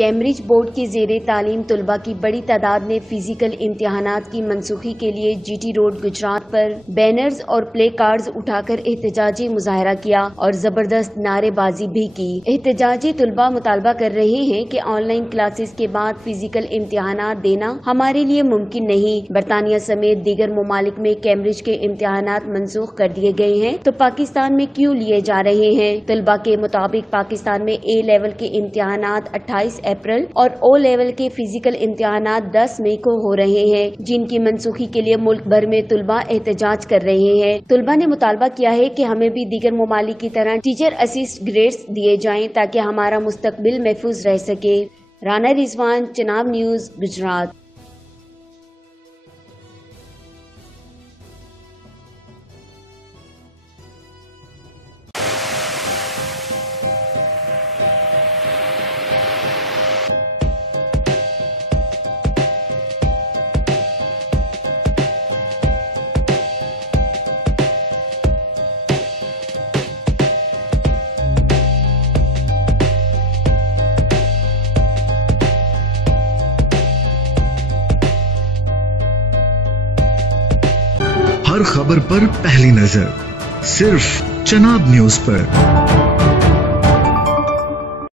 Cambridge board के ज़ेरे तालीम तलबा की बड़ी तादाद ने फिजिकल इम्तिहानात की मनसूखी के लिए GT रोड गुजरात पर बैनर्स और प्ले कार्ड्स उठाकर एहतजाजी मुजाहरा किया और जबरदस्त नारेबाजी भी की। एहतजाजी तलबा मुतालबा कर रहे हैं कि ऑनलाइन क्लासेस के बाद फिजिकल इम्तिहानात देना हमारे लिए मुमकिन नहीं। बरतानिया समेत दीगर ममालिक में कैम्ब्रिज के इम्तिहानात मनसूख कर दिए गए हैं तो पाकिस्तान में क्यों लिए जा रहे हैं। तलबा के मुताबिक पाकिस्तान में A लेवल के इम्तिहानात 28 अप्रैल और O लेवल के फिजिकल इम्तिहानात 10 मई को हो रहे हैं, जिनकी मनसूखी के लिए मुल्क भर में तुलबा एहतजाज कर रहे हैं। तुलबा ने मुतालबा किया है कि हमें भी दीगर ममालिक की तरह टीचर असिस्ट ग्रेड्स दिए जाएं ताकि हमारा मुस्तकबिल महफूज रह सके। राना रिजवान, चनाब न्यूज़, गुजरात। हर खबर पर पहली नजर सिर्फ चनाब न्यूज पर।